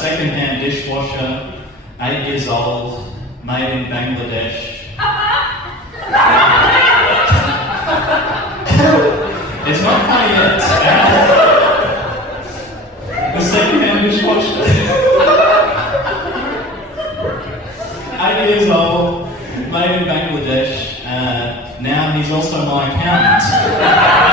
secondhand dishwasher, 8 years old, made in Bangladesh. It's not funny yet. The secondhand dishwasher. 8 years old, made in Bangladesh. Now he's also my accountant.